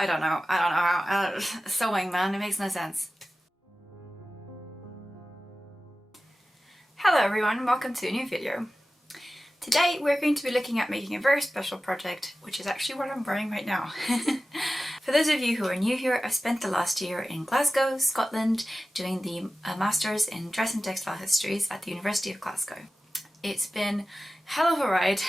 I don't know how, sewing, man, it makes no sense. Hello everyone and welcome to a new video. Today we're going to be looking at making a very special project, which is actually what I'm wearing right now. For those of you who are new here, I've spent the last year in Glasgow, Scotland, doing the Masters in Dress and Textile Histories at the University of Glasgow. It's been hell of a ride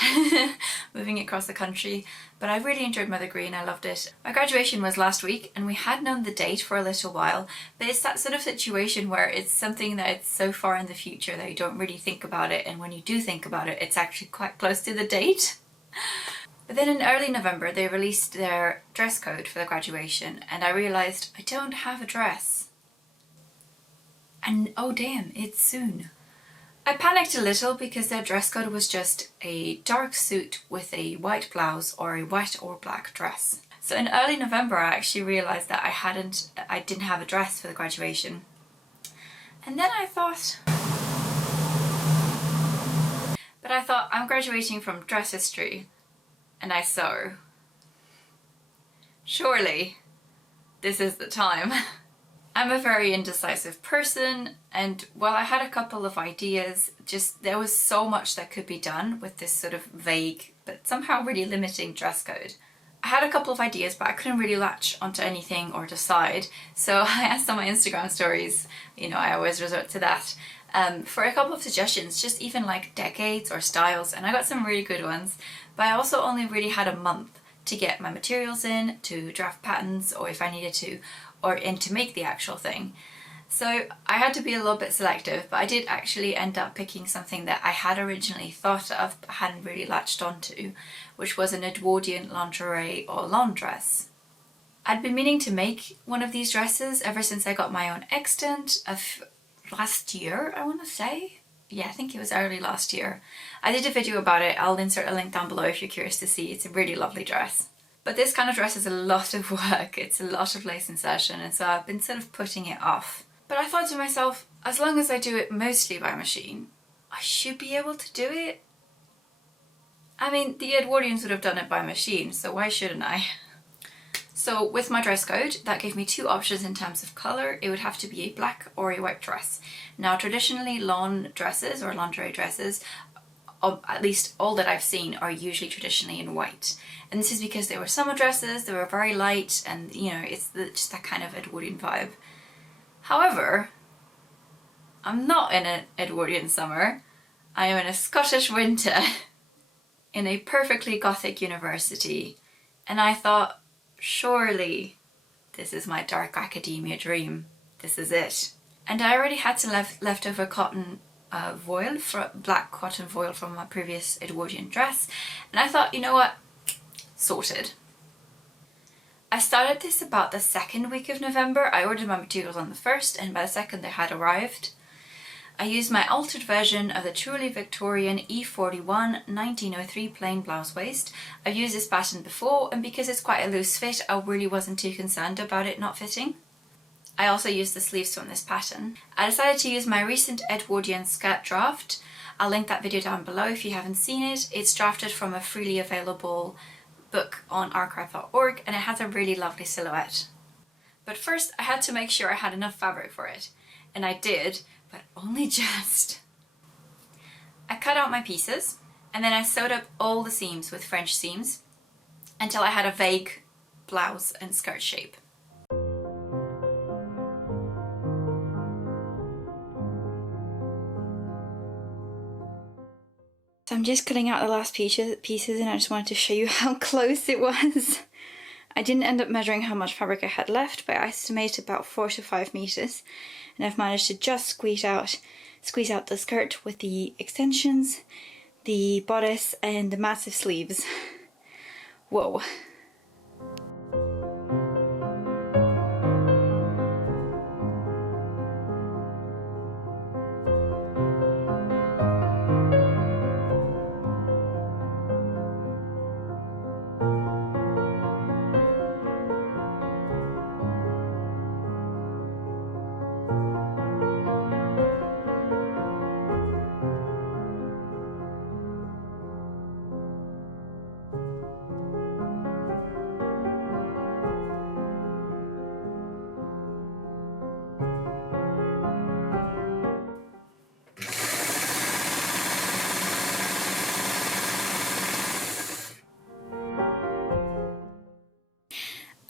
moving across the country, but I really enjoyed my degree and I loved it. My graduation was last week and we had known the date for a little while, but it's that sort of situation where it's something that it's so far in the future that you don't really think about it, and when you do think about it, it's actually quite close to the date. But then in early November they released their dress code for the graduation and I realised I don't have a dress. And oh damn, it's soon. I panicked a little because their dress code was just a dark suit with a white blouse or a white or black dress. So in early November I actually realised that I didn't have a dress for the graduation. And then I thought, I'm graduating from dress history and I sew. Surely this is the time. I'm a very indecisive person, and while I had a couple of ideas, there was so much that could be done with this sort of vague but somehow really limiting dress code. I had a couple of ideas but I couldn't really latch onto anything or decide, so I asked on my Instagram stories, you know, I always resort to that, for a couple of suggestions, just even like decades or styles, and I got some really good ones, but I also only really had a month to get my materials in, to draft patterns or if I needed to, or in to make the actual thing. So I had to be a little bit selective, but I did actually end up picking something that I had originally thought of but hadn't really latched onto, which was an Edwardian lingerie or lawn dress. I'd been meaning to make one of these dresses ever since I got my own extant of last year, I want to say. Yeah, I think it was early last year. I did a video about it, I'll insert a link down below if you're curious to see. It's a really lovely dress. But this kind of dress is a lot of work, it's a lot of lace insertion, and so I've been sort of putting it off. But I thought to myself, as long as I do it mostly by machine, I should be able to do it. I mean, the Edwardians would have done it by machine, so why shouldn't I? So with my dress code, that gave me two options in terms of colour. It would have to be a black or a white dress. Now traditionally lawn dresses or lingerie dresses, at least all that I've seen, are usually traditionally in white. And this is because they were summer dresses, they were very light, and you know, it's just that kind of Edwardian vibe. However, I'm not in an Edwardian summer, I am in a Scottish winter in a perfectly gothic university, and I thought, surely this is my dark academia dream, this is it. And I already had some leftover cotton voile, black cotton voile from my previous Edwardian dress, and I thought, you know what, sorted. I started this about the second week of November. I ordered my materials on the 1st and by the 2nd they had arrived. I used my altered version of the truly Victorian E41 1903 plain blouse waist. I've used this pattern before, and because it's quite a loose fit I really wasn't too concerned about it not fitting. I also used the sleeves from this pattern. I decided to use my recent Edwardian skirt draft. I'll link that video down below if you haven't seen it. It's drafted from a freely available book on archive.org and it has a really lovely silhouette. But first I had to make sure I had enough fabric for it. And I did, but only just. I cut out my pieces and then I sewed up all the seams with French seams until I had a vague blouse and skirt shape. So I'm just cutting out the last pieces and I just wanted to show you how close it was. I didn't end up measuring how much fabric I had left, but I estimated about 4 to 5 meters, and I've managed to just squeeze out the skirt with the extensions, the bodice and the massive sleeves. Whoa.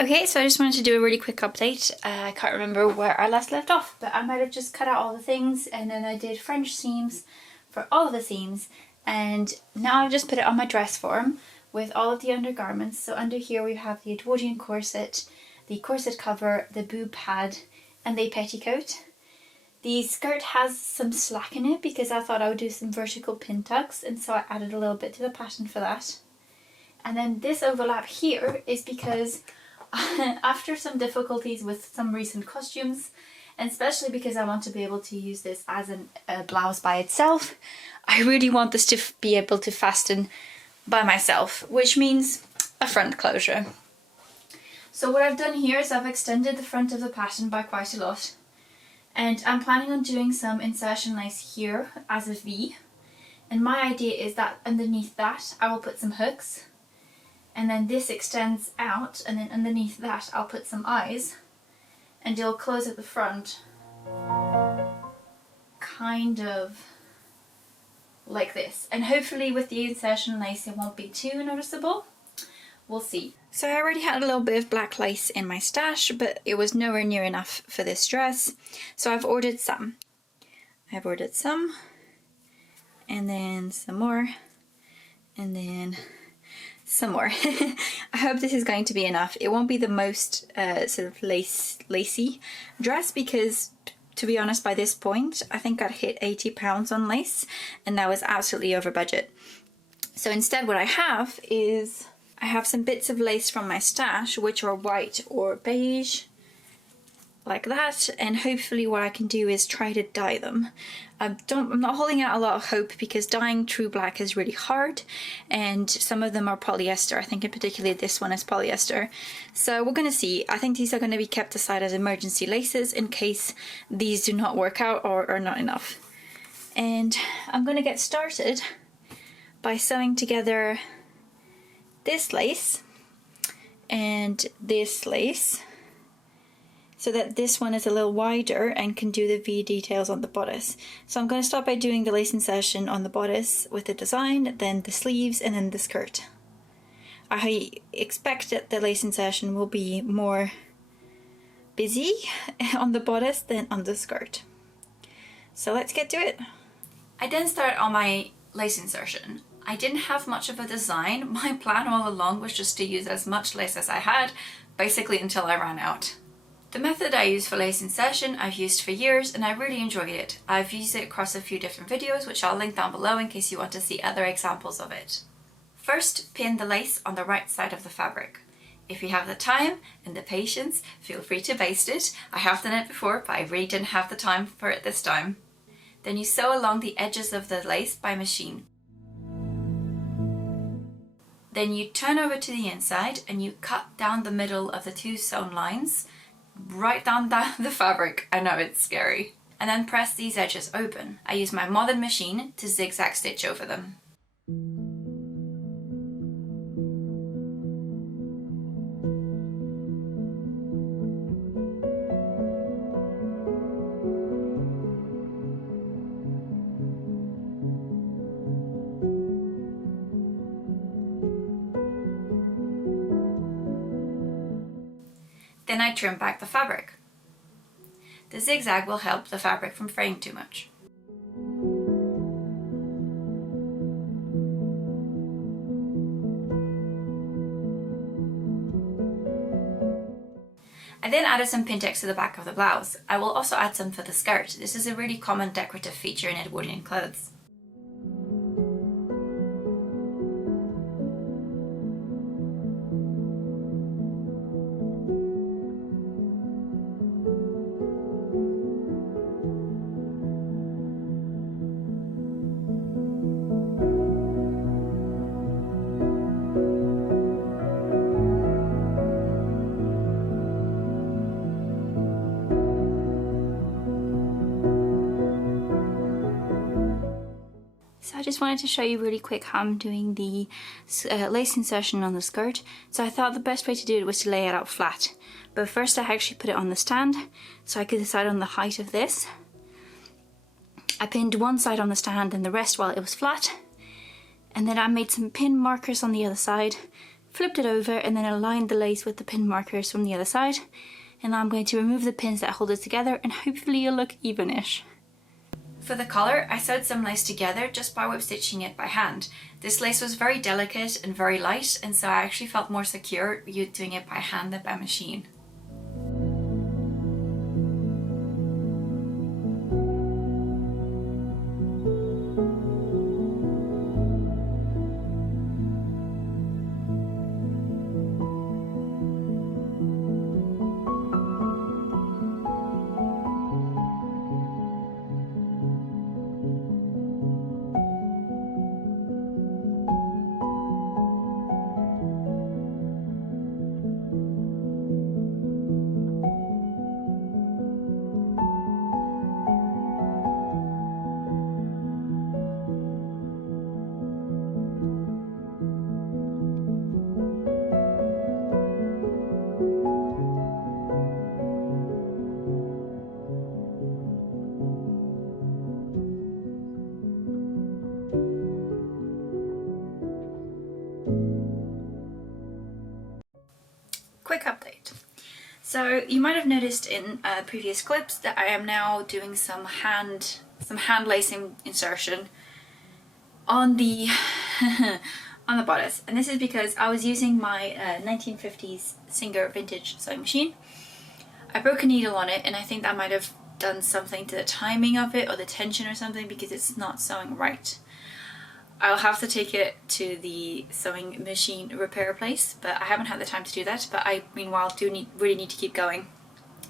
Okay, so I just wanted to do a really quick update. I can't remember where I last left off, but I might have just cut out all the things, and then I did French seams for all of the seams, and now I've just put it on my dress form with all of the undergarments. So under here we have the Edwardian corset, the corset cover, the boob pad, and the petticoat. The skirt has some slack in it because I thought I would do some vertical pin tucks, and so I added a little bit to the pattern for that. And then this overlap here is because after some difficulties with some recent costumes, and especially because I want to be able to use this as a blouse by itself, I really want this to be able to fasten by myself, which means a front closure. So what I've done here is I've extended the front of the pattern by quite a lot, and I'm planning on doing some insertion lace here as a V, and my idea is that underneath that I will put some hooks, and then this extends out, and then underneath that I'll put some eyes, and it'll close at the front kind of like this, and hopefully with the insertion lace it won't be too noticeable. We'll see. So I already had a little bit of black lace in my stash, but it was nowhere near enough for this dress, so I've ordered some. I've ordered some, and then some more, and then some more. I hope this is going to be enough. It won't be the most sort of lacy dress because, to be honest, by this point I think I'd hit £80 on lace, and that was absolutely over budget. So instead what I have is I have some bits of lace from my stash which are white or beige, like that, and hopefully what I can do is try to dye them. I'm not holding out a lot of hope because dyeing true black is really hard, and some of them are polyester. I think in particular this one is polyester. So we're gonna see. I think these are gonna be kept aside as emergency laces in case these do not work out or are not enough. And I'm gonna get started by sewing together this lace and this lace, so that this one is a little wider and can do the V details on the bodice. So I'm going to start by doing the lace insertion on the bodice with the design, then the sleeves, and then the skirt. I expect that the lace insertion will be more busy on the bodice than on the skirt. So let's get to it. I then start on my lace insertion. I didn't have much of a design. My plan all along was just to use as much lace as I had, basically until I ran out. The method I use for lace insertion I've used for years, and I really enjoyed it. I've used it across a few different videos which I'll link down below in case you want to see other examples of it. First, pin the lace on the right side of the fabric. If you have the time and the patience, feel free to baste it. I have done it before, but I really didn't have the time for it this time. Then you sew along the edges of the lace by machine. Then you turn over to the inside and you cut down the middle of the two sewn lines, right down the fabric. I know it's scary. And then press these edges open. I use my modern machine to zigzag stitch over them. Then I trim back the fabric. The zigzag will help the fabric from fraying too much. I then added some pintex to the back of the blouse. I will also add some for the skirt. This is a really common decorative feature in Edwardian clothes. I just wanted to show you really quick how I'm doing the lace insertion on the skirt. So I thought the best way to do it was to lay it out flat. But first I actually put it on the stand so I could decide on the height of this. I pinned one side on the stand and the rest while it was flat. And then I made some pin markers on the other side flipped it over, and then aligned the lace with the pin markers from the other side. And now I'm going to remove the pins that hold it together, and hopefully it'll look evenish. For the collar, I sewed some lace together just by whip stitching it by hand. This lace was very delicate and very light, and so I actually felt more secure doing it by hand than by machine. Quick update. So you might have noticed in previous clips that I am now doing some hand lacing insertion on the on the bodice, and this is because I was using my 1950s Singer vintage sewing machine. I broke a needle on it, and I think that might have done something to the timing of it or the tension or something, because it's not sewing right. I'll have to take it to the sewing machine repair place, but I haven't had the time to do that. But I, meanwhile, really need to keep going,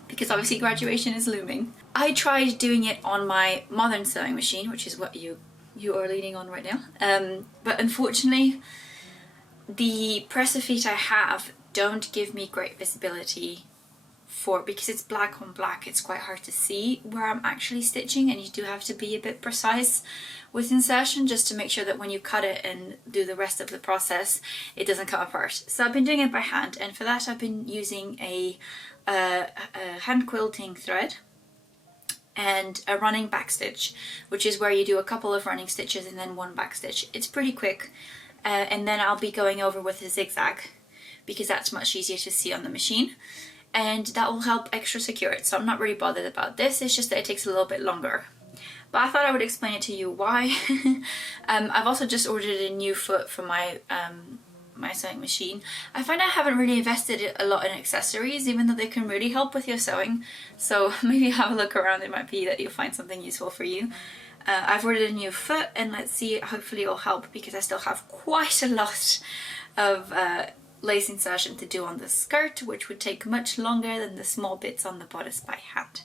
because obviously graduation is looming. I tried doing it on my modern sewing machine, which is what you are leaning on right now. But unfortunately, the presser feet I have don't give me great visibility because it's black on black. It's quite hard to see where I'm actually stitching, and you do have to be a bit precise with insertion just to make sure that when you cut it and do the rest of the process, it doesn't come apart. So I've been doing it by hand, and for that I've been using a hand quilting thread and a running back stitch, which is where you do a couple of running stitches and then one back stitch. It's pretty quick, and then I'll be going over with a zigzag because that's much easier to see on the machine, and that will help extra secure it. So I'm not really bothered about this, it's just that it takes a little bit longer. But I thought I would explain it to you why. I've also just ordered a new foot for my my sewing machine. I find I haven't really invested a lot in accessories, even though they can really help with your sewing. So maybe have a look around, it might be that you'll find something useful for you. I've ordered a new foot, and let's see, hopefully it'll help, because I still have quite a lot of lace insertion to do on the skirt, which would take much longer than the small bits on the bodice by hand.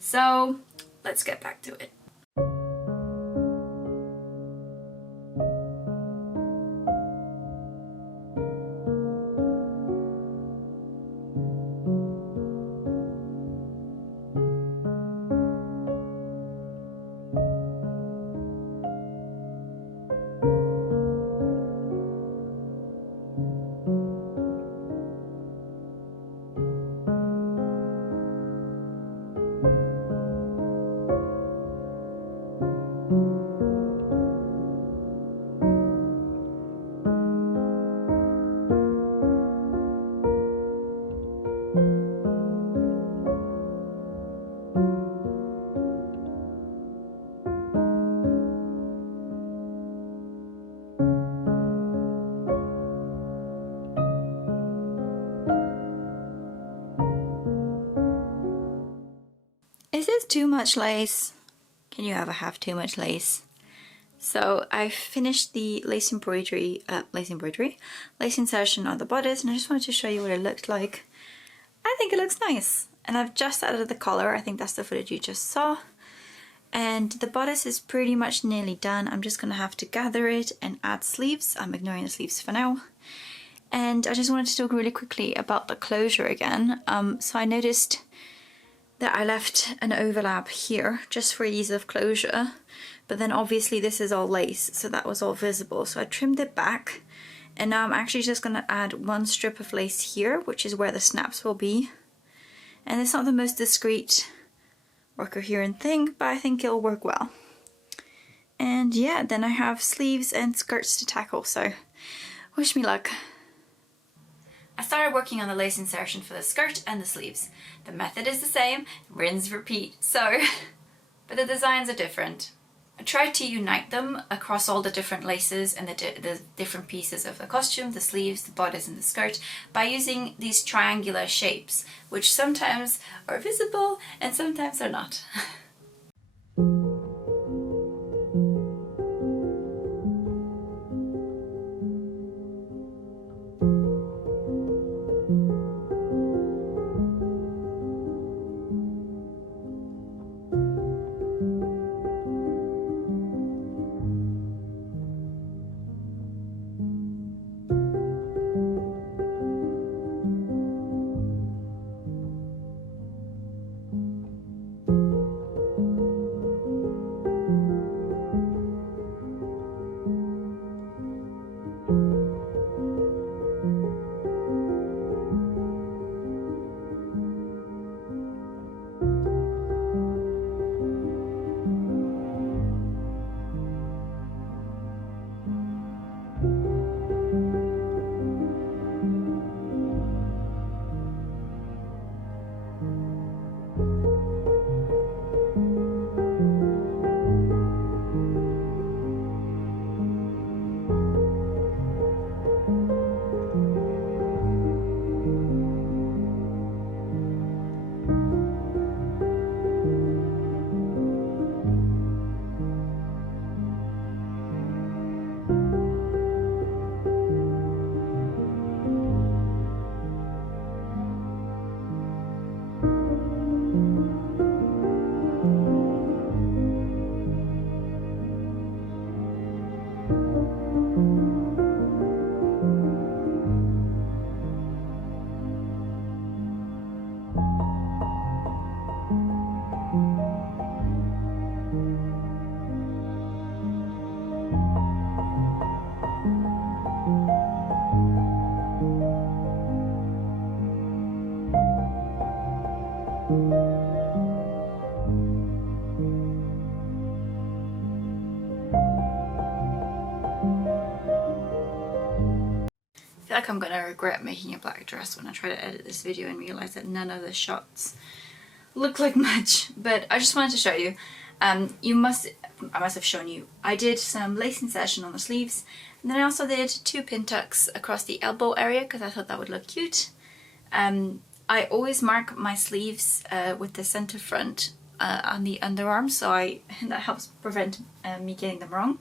So let's get back to it. Is this too much lace? Can you ever have too much lace? So I finished the lace insertion on the bodice, and I just wanted to show you what it looked like. I think it looks nice, and I've just added the collar. I think that's the footage you just saw, and the bodice is pretty much nearly done. I'm just gonna have to gather it and add sleeves. I'm ignoring the sleeves for now. And I just wanted to talk really quickly about the closure again. So I noticed that I left an overlap here just for ease of closure, but then obviously this is all lace, so that was all visible. So I trimmed it back, and now I'm actually just going to add one strip of lace here, which is where the snaps will be. And it's not the most discreet or coherent thing, but I think it'll work well. And yeah, then I have sleeves and skirts to tackle, so wish me luck. I started working on the lace insertion for the skirt and the sleeves. The method is the same, rinse, repeat, so, but the designs are different. I tried to unite them across all the different laces and the different pieces of the costume, the sleeves, the bodice and the skirt, by using these triangular shapes, which sometimes are visible and sometimes are not. I feel like I'm gonna regret making a black dress when I try to edit this video and realize that none of the shots look like much, but I just wanted to show you. I must have shown you. I did some lace insertion on the sleeves, and then I also did 2 pin tucks across the elbow area because I thought that would look cute. I always mark my sleeves with the center front on the underarm, so that helps prevent me getting them wrong.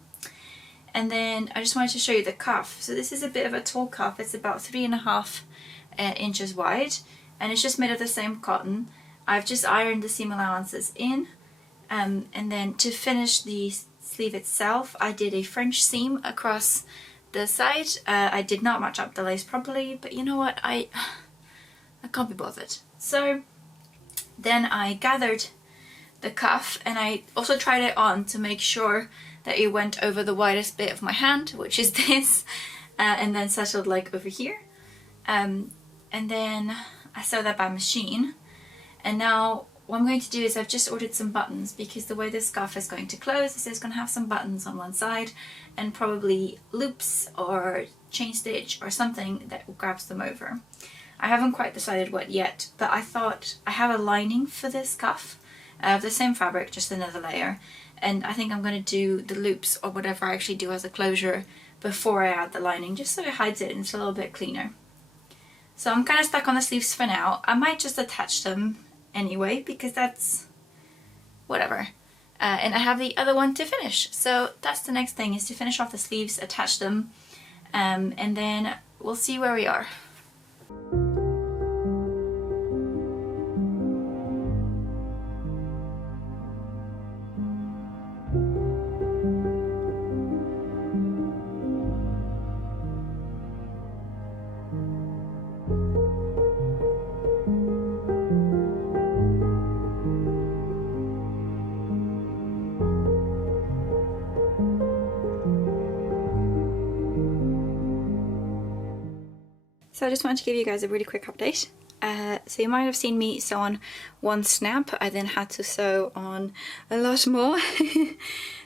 And then I just wanted to show you the cuff. So this is a bit of a tall cuff. It's about 3.5 inches wide, and it's just made of the same cotton. I've just ironed the seam allowances in, and then to finish the sleeve itself, I did a French seam across the side. I did not match up the lace properly, but you know what? I can't be bothered. So then I gathered the cuff, and I also tried it on to make sure that it went over the widest bit of my hand, which is this, and then settled like over here. And then I sewed that by machine. And now what I'm going to do is I've just ordered some buttons, because the way this scarf is going to close is it's going to have some buttons on one side and probably loops or chain stitch or something that grabs them over. I haven't quite decided what yet, but I thought I have a lining for this cuff of the same fabric, just another layer. And I think I'm going to do the loops or whatever I actually do as a closure before I add the lining, just so it hides it and it's a little bit cleaner. So I'm kind of stuck on the sleeves for now. I might just attach them anyway, because that's whatever. And I have the other one to finish. So that's the next thing, is to finish off the sleeves, attach them, and then we'll see where we are. So I just wanted to give you guys a really quick update. So you might have seen me sew on one snap. I then had to sew on a lot more.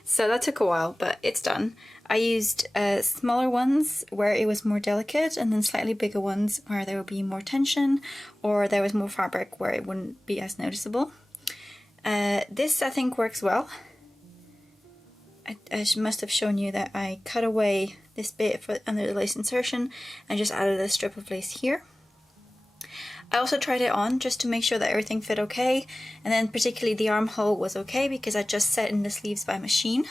So that took a while, but it's done. I used smaller ones where it was more delicate, and then slightly bigger ones where there would be more tension or there was more fabric where it wouldn't be as noticeable. This I think works well. I must have shown you that I cut away this bit under the lace insertion and just added a strip of lace here. I also tried it on just to make sure that everything fit okay, and then particularly the armhole was okay because I just set in the sleeves by machine.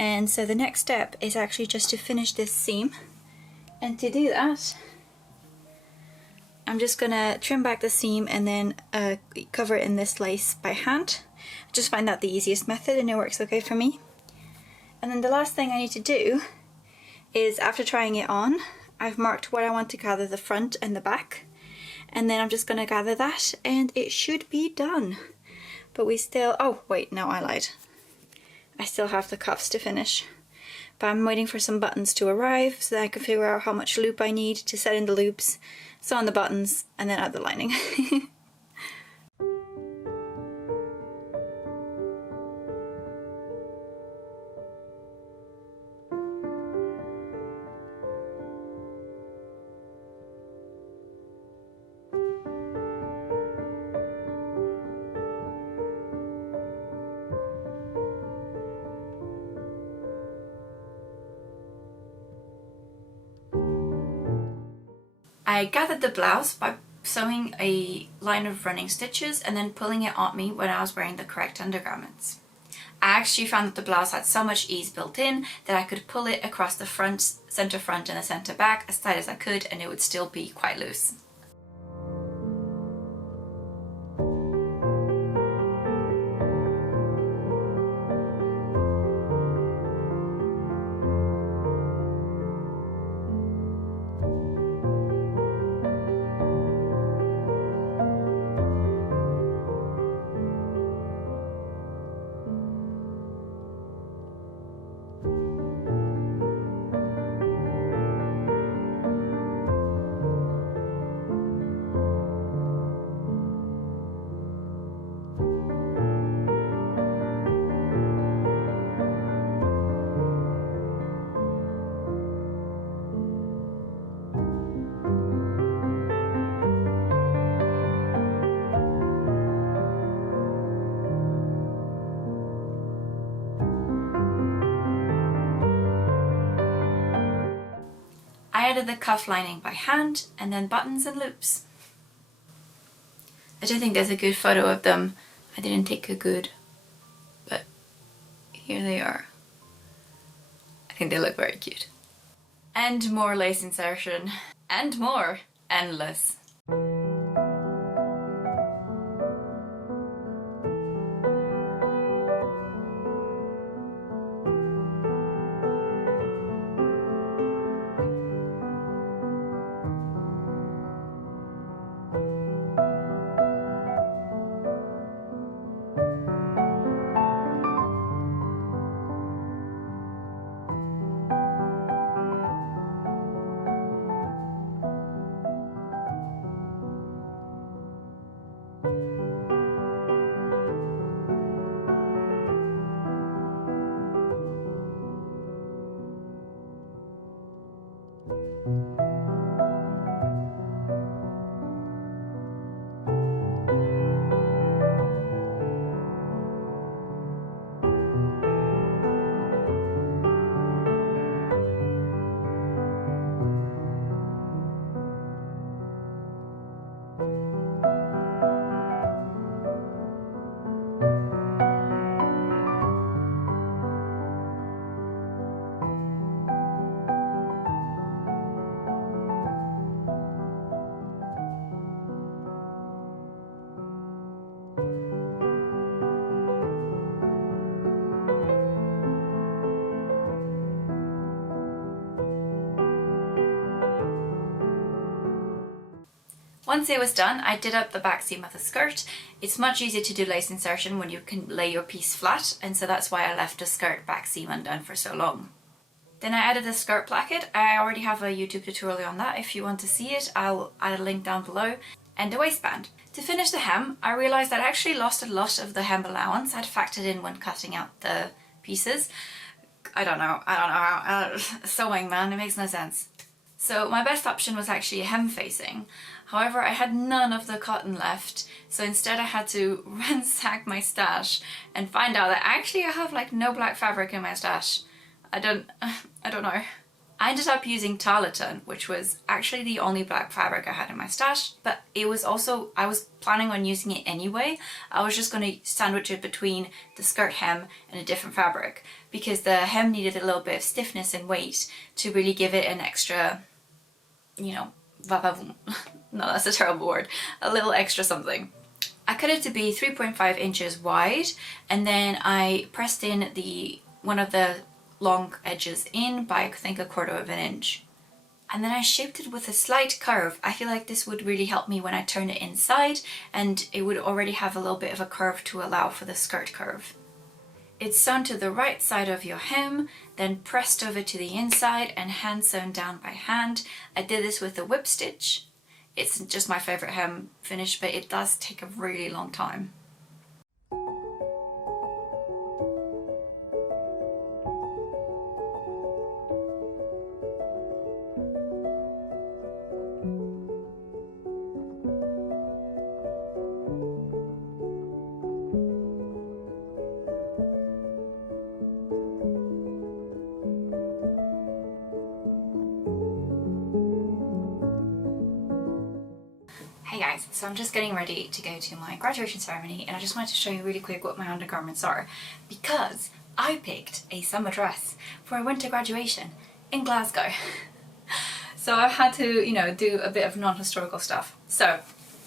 And so the next step is actually just to finish this seam, and to do that I'm just gonna trim back the seam and then cover it in this lace by hand. I just find that the easiest method and it works okay for me. And then the last thing I need to do is, after trying it on, I've marked where I want to gather the front and the back, and then I'm just gonna gather that and it should be done. But we still, oh wait, no, I lied. I still have the cuffs to finish. But I'm waiting for some buttons to arrive so that I can figure out how much loop I need to set in the loops, sew on the buttons, and then add the lining. I gathered the blouse by sewing a line of running stitches and then pulling it on me when I was wearing the correct undergarments. I actually found that the blouse had so much ease built in that I could pull it across the front, center front and the center back as tight as I could, and it would still be quite loose. I added the cuff lining by hand and then buttons and loops. I don't think there's a good photo of them. I didn't take a good, but here they are. I think they look very cute. And more lace insertion. And more. Endless. Once it was done, I did up the back seam of the skirt. It's much easier to do lace insertion when you can lay your piece flat, and so that's why I left the skirt back seam undone for so long. Then I added the skirt placket. I already have a YouTube tutorial on that. If you want to see it, I'll add a link down below. And the waistband. To finish the hem, I realised I'd actually lost a lot of the hem allowance I'd factored in when cutting out the pieces. I don't know how, sewing, man, it makes no sense. So my best option was actually a hem facing. However, I had none of the cotton left, so instead I had to ransack my stash and find out that actually I have like no black fabric in my stash. I don't know. I ended up using tarlatan, which was actually the only black fabric I had in my stash, but it was also, I was planning on using it anyway. I was just going to sandwich it between the skirt hem and a different fabric, because the hem needed a little bit of stiffness and weight to really give it an extra, you know, no, that's a terrible word, a little extra something. I cut it to be 3.5 inches wide, and then I pressed in one of the long edges in by I think 1/4 of an inch. And then I shaped it with a slight curve. I feel like this would really help me when I turn it inside, and it would already have a little bit of a curve to allow for the skirt curve. It's sewn to the right side of your hem, then pressed over to the inside and hand sewn down by hand. I did this with a whip stitch. It's just my favourite hem finish, but it does take a really long time. Hey guys, so I'm just getting ready to go to my graduation ceremony, and I just wanted to show you really quick what my undergarments are, because I picked a summer dress for a winter graduation in Glasgow. So I've had to, you know, do a bit of non-historical stuff. So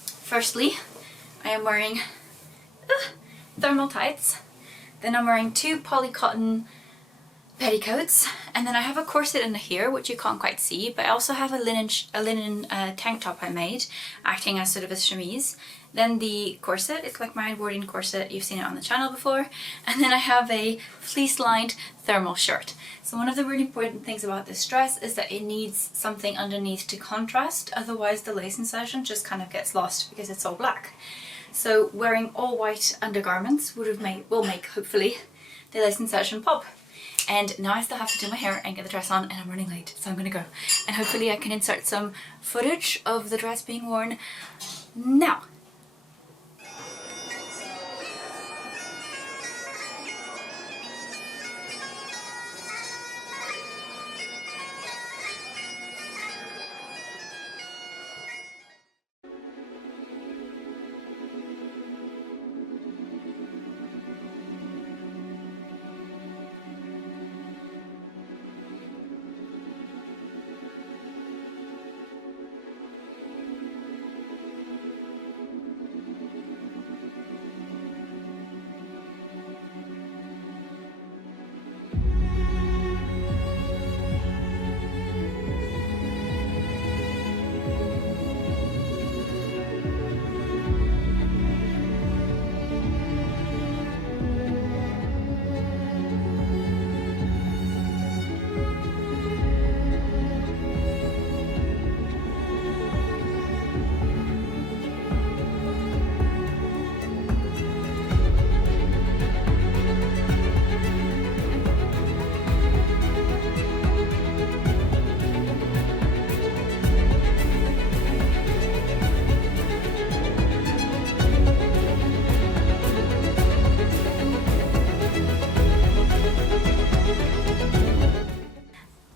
firstly, I am wearing thermal tights, then I'm wearing 2 polycotton petticoats, and then I have a corset in here which you can't quite see, but I also have a linen tank top I made, acting as sort of a chemise. Then the corset, it's like my Edwardian corset, you've seen it on the channel before, and then I have a fleece lined thermal shirt. So one of the really important things about this dress is that it needs something underneath to contrast, otherwise the lace insertion just kind of gets lost because it's all black. So wearing all white undergarments will make hopefully the lace insertion pop. And now I still have to do my hair and get the dress on, and I'm running late, so I'm gonna go. And hopefully I can insert some footage of the dress being worn now.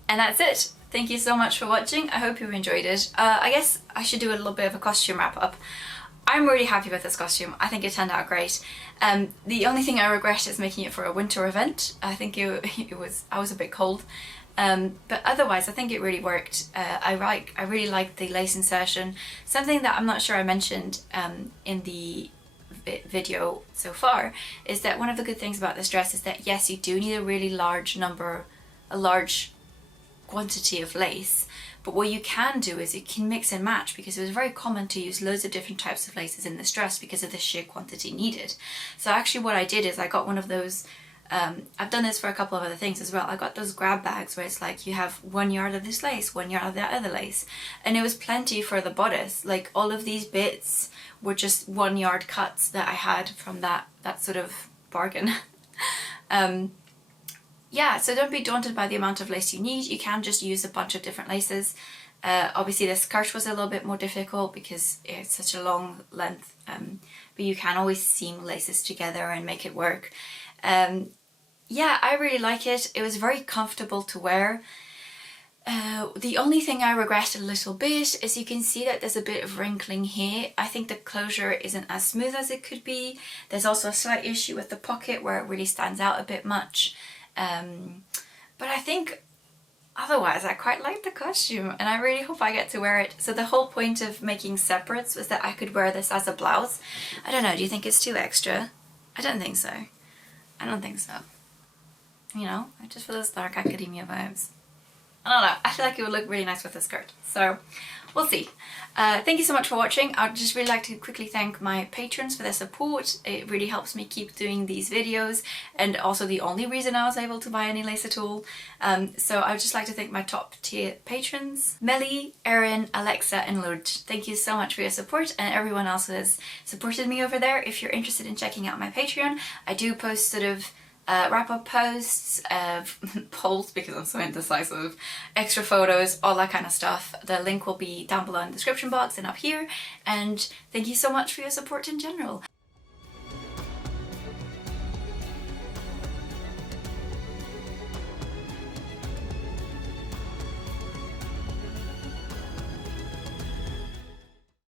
And that's it. Thank you so much for watching. I hope you enjoyed it. I guess I should do a little bit of a costume wrap up. I'm really happy with this costume. I think it turned out great. The only thing I regret is making it for a winter event. I think I was a bit cold. But otherwise I think it really worked. I really liked the lace insertion. Something that I'm not sure I mentioned in the video so far is that one of the good things about this dress is that yes, you do need a really large quantity of lace, but what you can do is you can mix and match, because it was very common to use loads of different types of laces in this dress because of the sheer quantity needed. So actually what I did is I got one of those, I've done this for a couple of other things as well, I got those grab bags where it's like you have 1 yard of this lace, 1 yard of that other lace, and it was plenty for the bodice. Like all of these bits were just 1 yard cuts that I had from that sort of bargain. yeah, so don't be daunted by the amount of lace you need. You can just use a bunch of different laces. Obviously the skirt was a little bit more difficult because it's such a long length, but you can always seam laces together and make it work. Yeah, I really like it. It was very comfortable to wear. The only thing I regret a little bit is you can see that there's a bit of wrinkling here. I think the closure isn't as smooth as it could be. There's also a slight issue with the pocket where it really stands out a bit much. But I think otherwise I quite like the costume and I really hope I get to wear it. So the whole point of making separates was that I could wear this as a blouse. I don't know, do you think it's too extra? I don't think so. I don't think so. You know, I just feel those dark academia vibes. I don't know, I feel like it would look really nice with a skirt. So we'll see. Thank you so much for watching. I'd just really like to quickly thank my patrons for their support. It really helps me keep doing these videos and also the only reason I was able to buy any lace at all. So I'd just like to thank my top tier patrons, Melly, Erin, Alexa and Lourdes. Thank you so much for your support and everyone else who has supported me over there. If you're interested in checking out my Patreon, I do post sort of wrap-up posts, polls because I'm so indecisive, extra photos, all that kind of stuff. The link will be down below in the description box and up here, and thank you so much for your support in general.